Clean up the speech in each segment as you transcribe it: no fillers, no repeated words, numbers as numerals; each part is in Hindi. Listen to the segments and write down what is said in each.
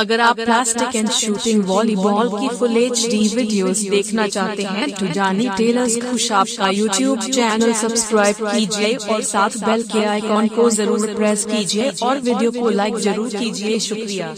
अगर आप प्लास्टिक एंड शूटिंग वॉलीबॉल की फुल HD वीडियोस देखना चाहते हैं तो जानी टेलर्स खुशाब का YouTube चैनल सब्सक्राइब कीजिए और साथ बेल के आइकॉन को जरूर प्रेस कीजिए और वीडियो को लाइक जरूर कीजिए। शुक्रिया।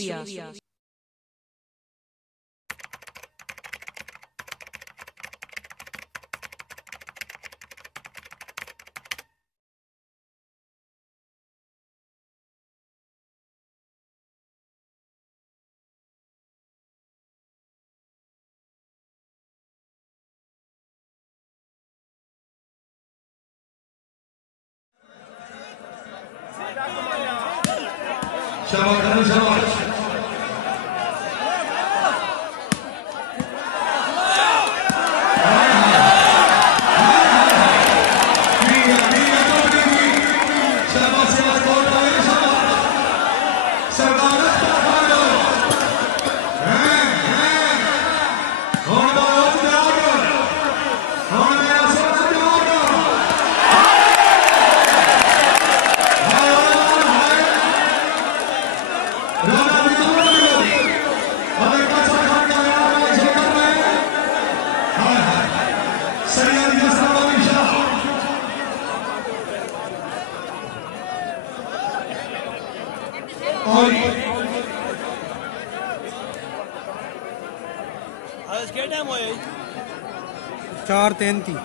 चार 33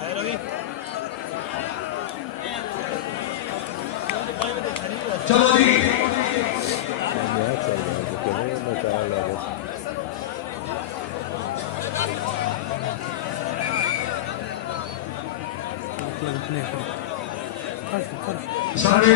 चलो जी सारे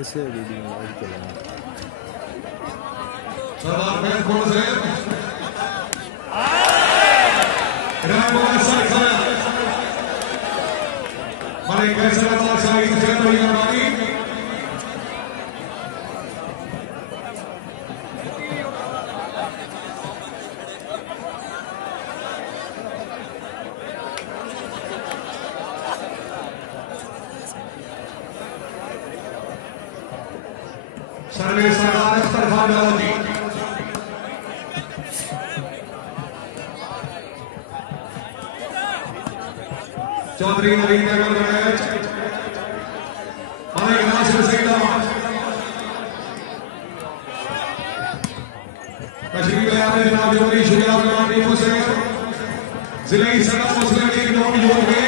इसे वीडियो में चलाना सरदार फैज कौन से रामवाला सरकार माने कैसे बात शाही से तो ये बाकी सर्वे सरदार अख्तर खान जी चौधरी नवीन अहमद बड़ैच मालिक नासिर सिंह तशरीफ ले आते जनाब जोड़ी शुक्रिया टीमों से जिले सदर मुस्लिम लीग नोट यूथ में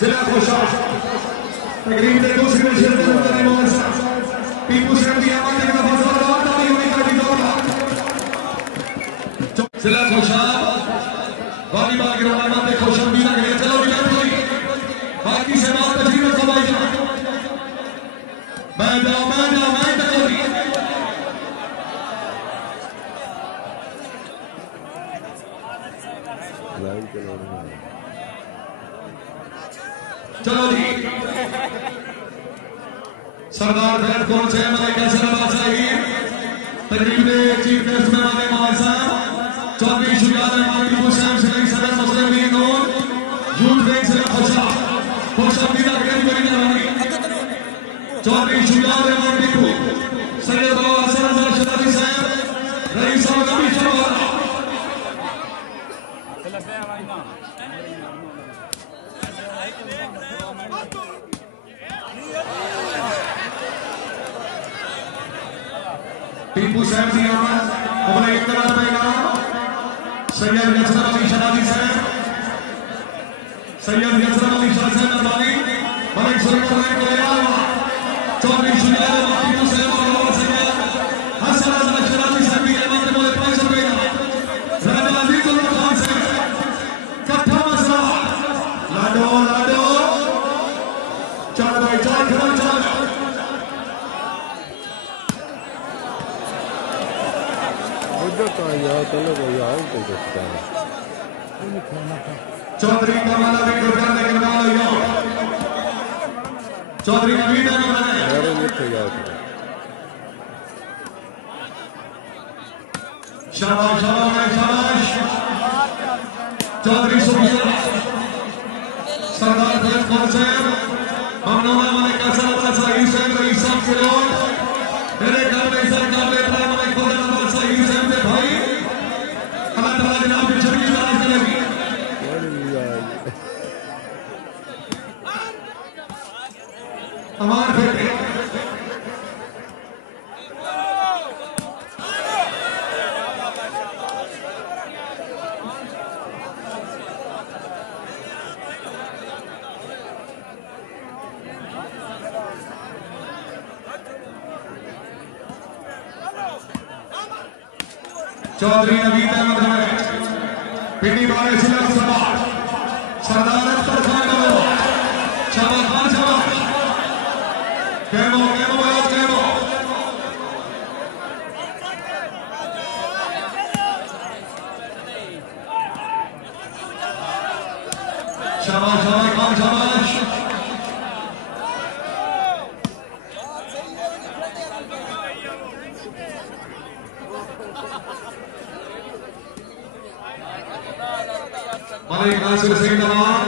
जिला खुशाब तकरीब के दूसरी में शिरकत करने वाले टीपू से भी आवाज़ का फैसला होता है होने का भी दौर जिला खुशाब वॉलीबॉल के मैदान में खुशाब भी लग रहे चलो बाकी से बात तस्वीर में कमाई जाए मैं तक चलो जी सरदार फैज कौन से हमारे कैसे नवाज साहिब तकरीब में चीफ गेस्ट में आने वाले साहब चौधरी शुक्रिया माटी हुसैन सिंह सदर मुस्लिम लीग नून यूथ विंग से खुशाब खुशाबी का करी बड़ी मेहरबानी चौधरी शुक्रिया माटी को सैयद बाबा हसन शराबी साहब रईस साहब का भी शुक्रिया टीपू साहब जी आवाज अपने एक तरह रहेगा सैयद यसर अली शराबी साहब सैयद यसर अली शाह साहब नदानी मलिक सुल्तान कलियाल चौधरी शुक्रिया टीपू साहब और सैयद हसन अली शराबी साहब की आवाज में 500 रुपए ज़रा अजीजुल्लाह खान साहब कट्ठा मसला लाडो लाडो चल भाई चल चल चौधरी कमाला भी गुरगान के नाम लिया चौधरी नवीन अहमद शाबाश शाबाश शाबाश चौधरी सुखिया सरदार फैज कौन से ममनून मैंने कैसा लगा सही से रईस साहब के लोग मेरे घर में सरकार लेता है मैंने खुद नवाज सही से भाई अल्लाह ताला जनाब की शर्की नाराज करेगी हमारे बेटे चौधरी नवीन अहमद पिंडी बारिश सरदार अख्तर खान शाबाश खान शाबाश कैमो कैमो कैमो शाबाश शाबाश खान शाबाश मलिक नासिर सिंह नवाज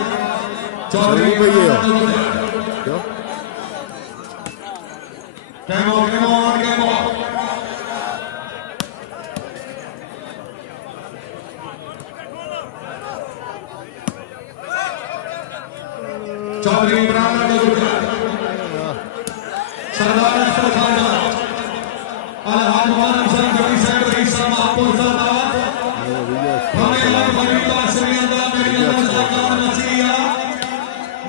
चौधरी कैमो कैमो कैमो चौधरी इमरान सरदार अख्तर खान अलहाज मुबारक साहब बड़ी साहब रईस साहब आपको सरदार हमें लाल बड़ी बात से अंदर मेरी अंदर सरकार मसीहा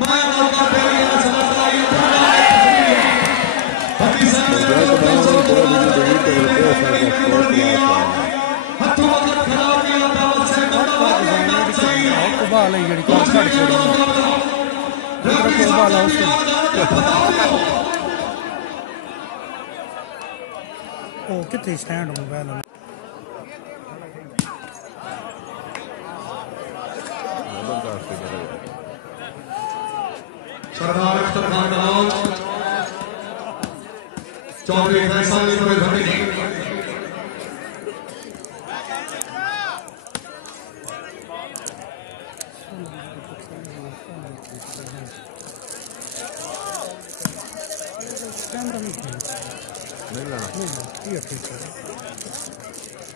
मैं मौका तेरी सरदार ये भट्टी साहब ने बाल है जड़ी काट काट छोड़ी को बाल है उसके ओ कितने स्टैंड मोबाइल सरदार आख्तर खान का चौधरी फैसल भट्टी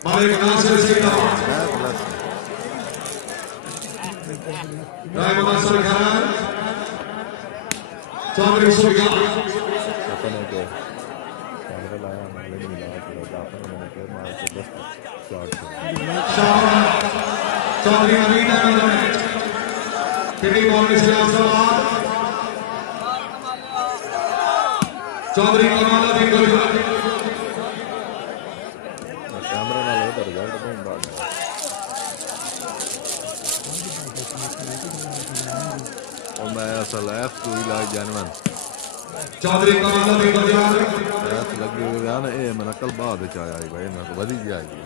मालिक नासिर सीधा राय मुनासिर खान चौधरी सुबिया चौधरी अमीन अहमद पिटी कांग्रेस इस्लामाबाद चौधरी कमाला भी गुजरात कैमरा ना लगा रिजल्ट में बात और मैं असल एफ तो इलाज जानवन चौधरी कमाला भी गुजरात एफ लगी हुई है ना ये मैंने कल बाद चाया है भाई ना तो बड़ी जाएगी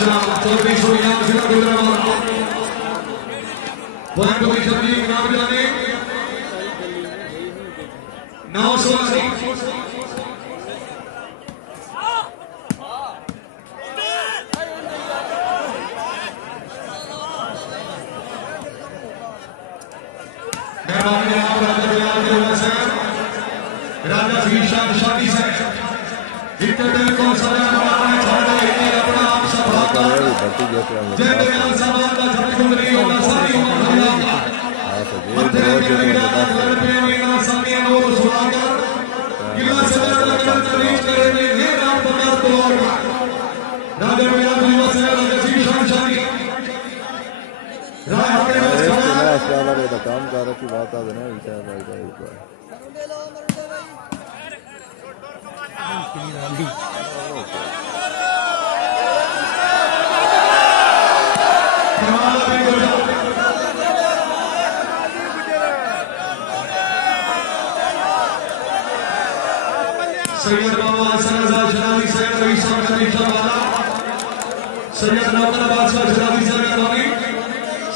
चौधरी सोनिया जिला गुजरात पॉइंट की जल्दी नाम जाने 916 मेहरबानी आप राजा कल्याल के वैसे राजा शीशा शादी से इतने को सजा बनाने चाहते हैं अपना आप सब जय कल्याल समाज का जब कुंडली होगा सारी उम्र भरिया मध्य के विकास घर पे मीना सामी नूर सुहागर किला से लगा तरीक करे ने राम पदार तो और राजा कल्याल के वैसे राजा शीशा शादी राय हटे वाला का काम कर रहा की बात आ देना विचार भाई का सैयद बाबा सनजा जनानी सैयद रईस अली शाहवाला सैयद नौकर बादशाह जनानी सैयद नौनी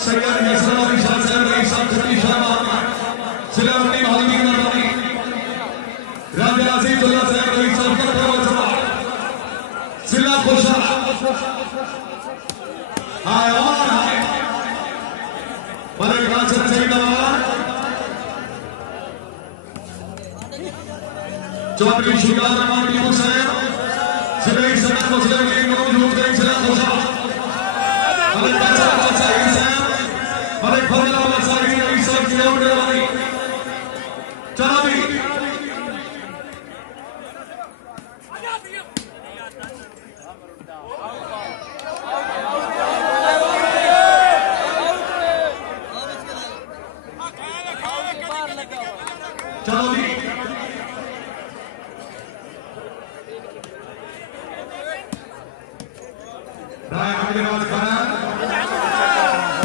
सैयद यसर अली शाह सैयद रईस अली शाहवाला जिला बनी मालवी नौनी राजा अजीजुल्लाह सैयद रईस अली जिला खुशा हाय और हाय मलिक नासिर सैयद चौधरी शुजात रहमान टीपू साहब सिविल सदर मुस्लिम लीग मौजूद के जिला खुशा मलिक फैसल साहिब साहब मलिक फजल अहमद साहिब रईस साहब की ओर वाली चलो भी चलो भी राय अग्रवाल खाना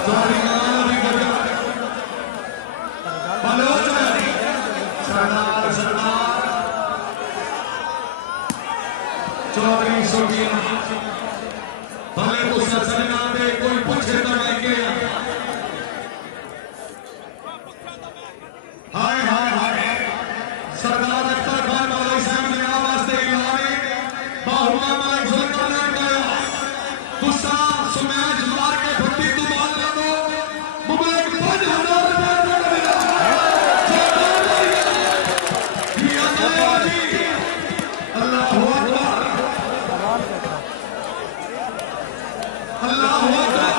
चौधरी कमाला भी गुजरात बलोच सरदार चौधरी सोनिया भले को सचना दे कोई पूछे तो मैं के हाय हाय हाय सरदार आख्तर खान वाले साहब ने आवाज दे लाने बाहुआ मालिक जुल्फकार ने गया गुस्सा सुमैज मार के भट्टी तू मान ले दो मुबारक 5000 रुपए नोट मिला ये आया जी अल्लाहू अकबर अल्लाहू अकबर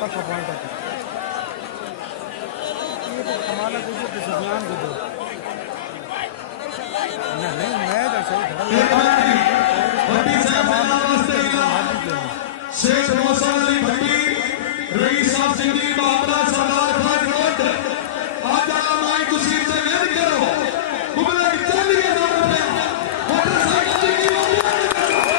का पॉइंट है ये तो कमाला को जो सुफियान को दो नहीं मैच ऐसे शेख मौसम अली भट्टी रईस साहब सिंधी बाबरा सरदार खान रोड आज माई कुशीर से वेद करो कुबला की चांदी के नाम पे मोटरसाइकिल की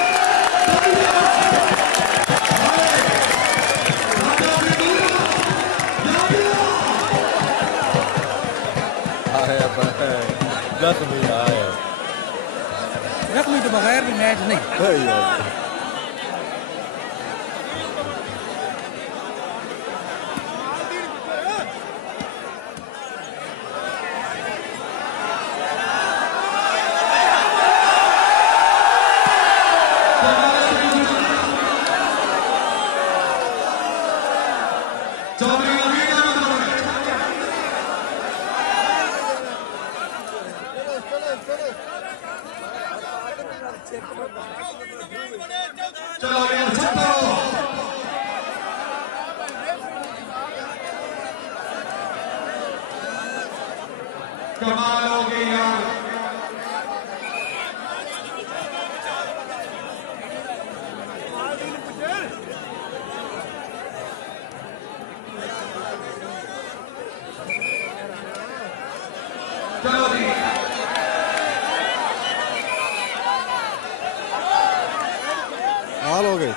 रकमी के बगैर भी मैच नहीं कमाल हो गई यार चलो जी हाल हो गए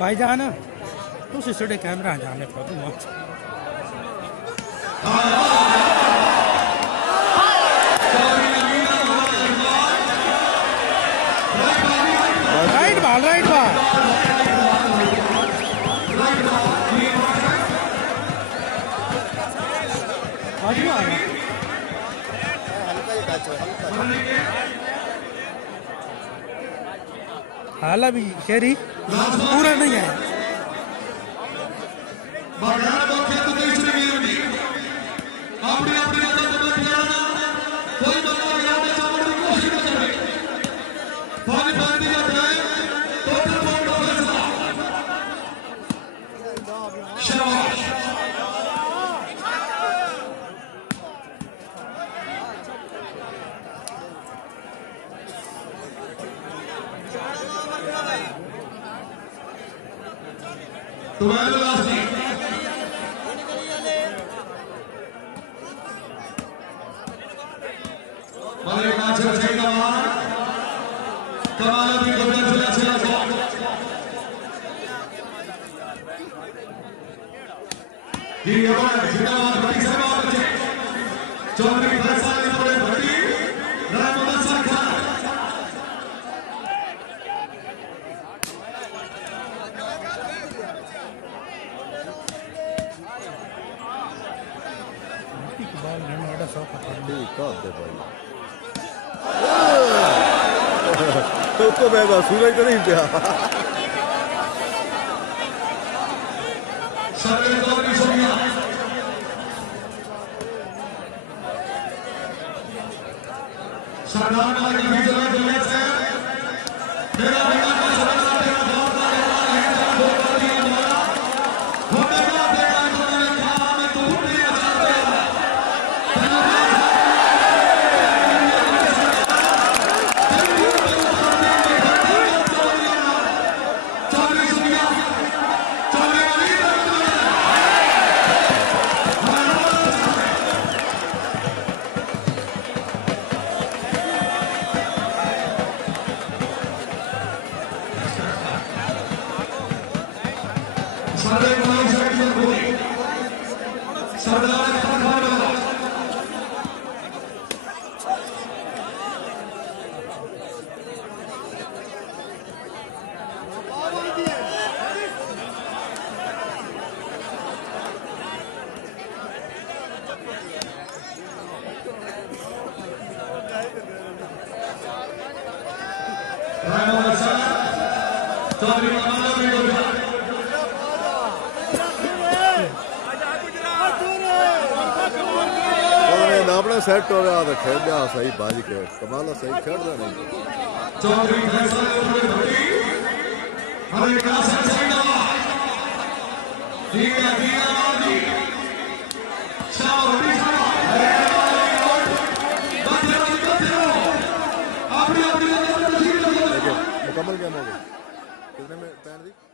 भाई जान तुम सिस्टर कैमरा जाने पर राइट बाल हाला भी शेरी पूरा नहीं है उसको बैठा सूरज तो नहीं पिया अपने सेट हो रहा था खेल दिया सही बाजी के कमाला सही खेल रहा नहीं चौधरी फैसल ने भट्टी हमें का सही दवा दिया जी शाबाश मुकम्मल गेम हो गया कितने में पैन दी